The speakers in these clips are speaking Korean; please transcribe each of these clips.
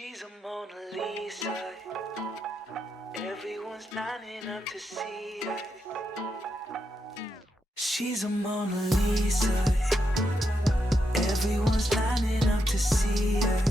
She's a Mona Lisa. Everyone's lining up to see her. She's a Mona Lisa. Everyone's lining up to see her.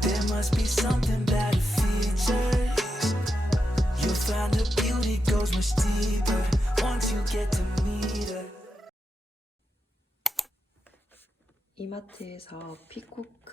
There must be something about her features. You'll find her beauty goes much deeper once you get to meet her. 이마트에서 피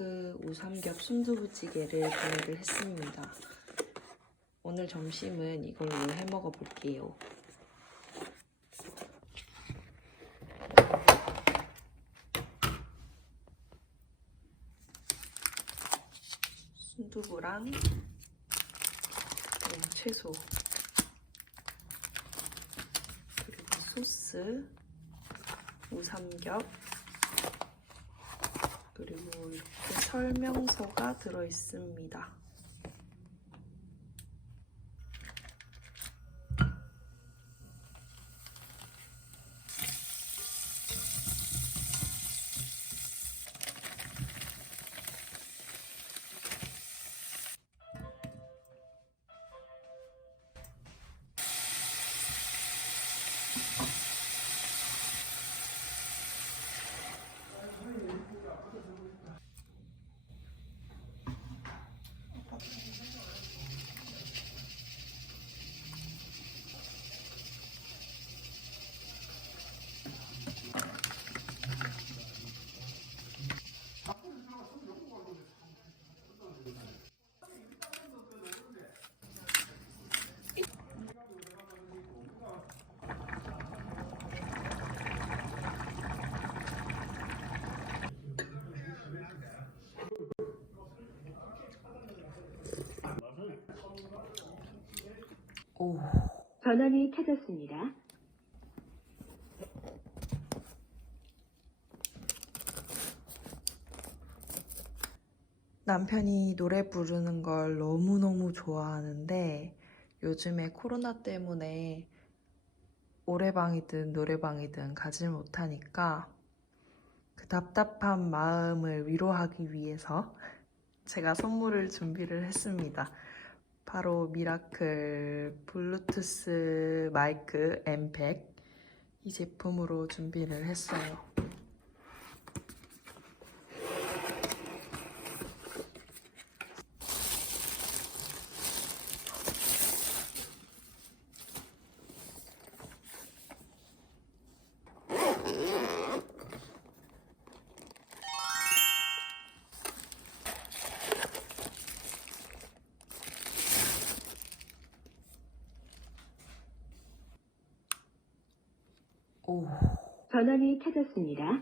코크 우삼겹 순두부찌개를 구매를 했습니다. 오늘 점심은 이걸로 해 먹어 볼게요. 순두부랑 채소 그리고 소스 우삼겹 그리고 이렇게 설명서가 들어 있습니다. 오, 전원이 켜졌습니다. 남편이 노래 부르는 걸 너무너무 좋아하는데 요즘에 코로나 때문에 노래방이든 노래방이든 가지 못하니까 그 답답한 마음을 위로하기 위해서 제가 선물을 준비를 했습니다. 바로 미라클 블루투스 마이크 M100 이 제품으로 준비를 했어요. 오. 전원이 켜졌습니다.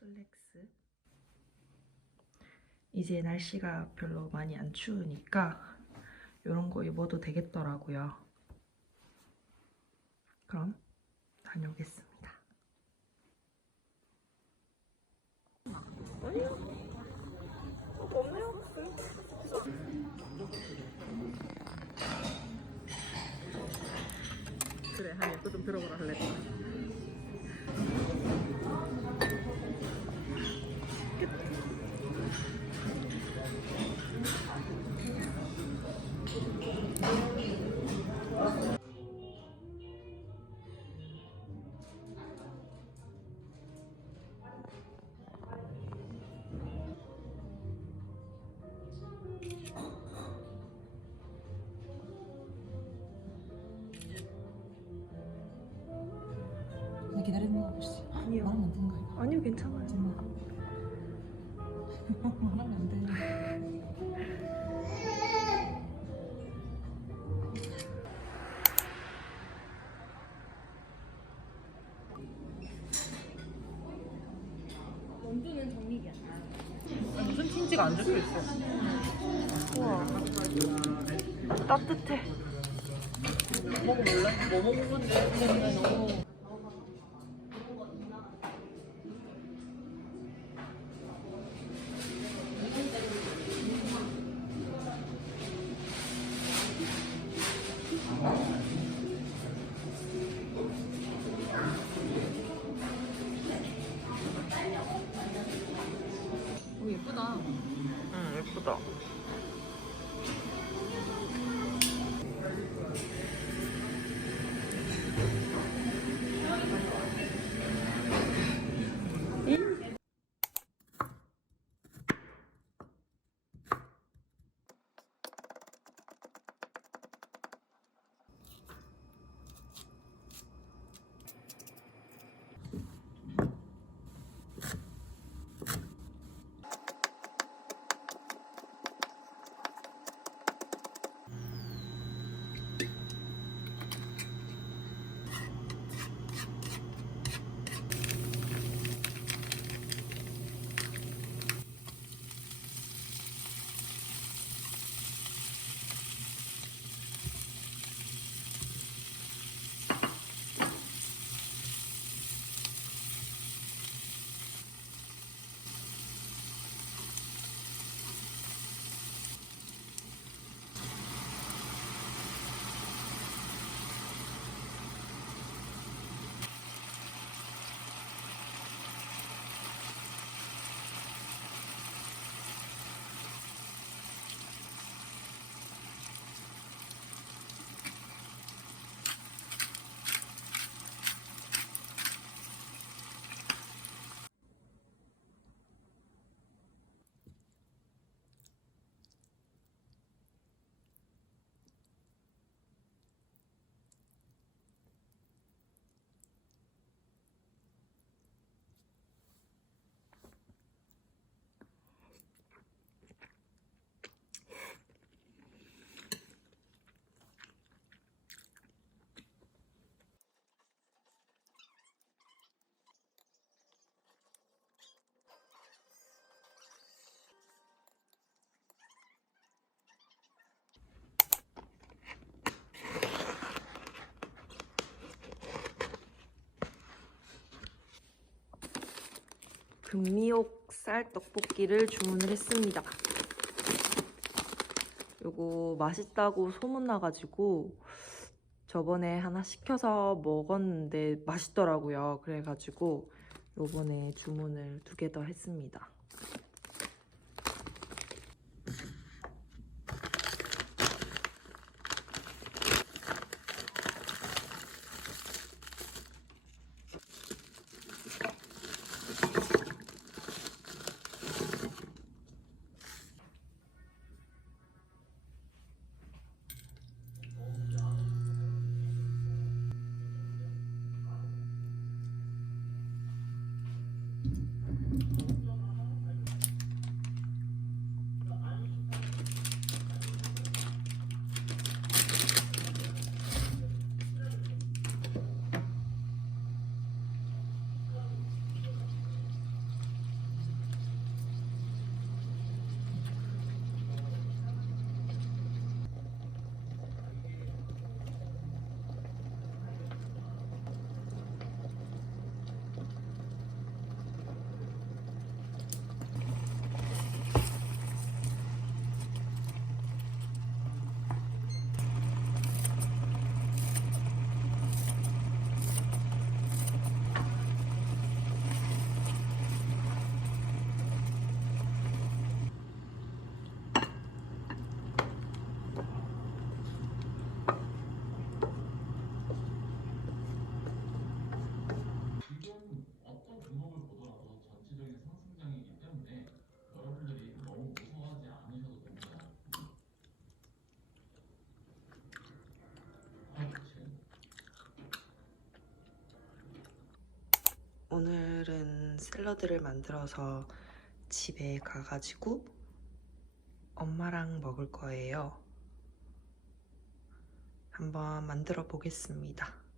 슬랙스. 이제 날씨가 별로 많이 안 추우니까 이런 거 입어도 되겠더라고요. 그럼 다녀오겠습니다. 그래, 한 예쁘 좀 들어보라 할래. 아니요, 괜찮아요. 말하면 안 돼. 무슨 틴지가 안 적혀 있어. 우와. 따뜻해. 먹어볼래? 뭐 먹은 건지 근데 너무. 금미옥 쌀 떡볶이를 주문을 했습니다. 요거 맛있다고 소문나가지고 저번에 하나 시켜서 먹었는데 맛있더라고요. 그래가지고 요번에 주문을 두 개 더 했습니다. 샐러드를 만들어서 집에 가가지고 엄마랑 먹을 거예요. 한번 만들어 보겠습니다.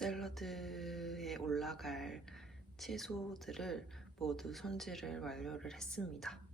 샐러드에 올라갈 채소들을 모두 손질을 완료를 했습니다.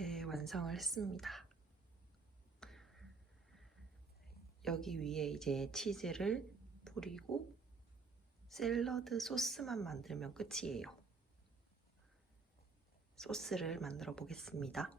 이렇게 완성을 했습니다. 여기 위에 이제 치즈를 뿌리고 샐러드 소스만 만들면 끝이에요. 소스를 만들어 보겠습니다.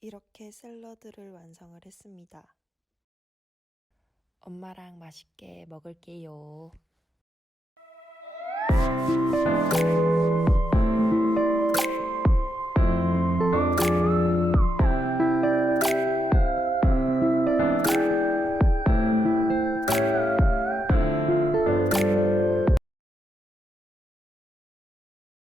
이렇게 샐러드를 완성을 했습니다. 엄마랑 맛있게 먹을게요.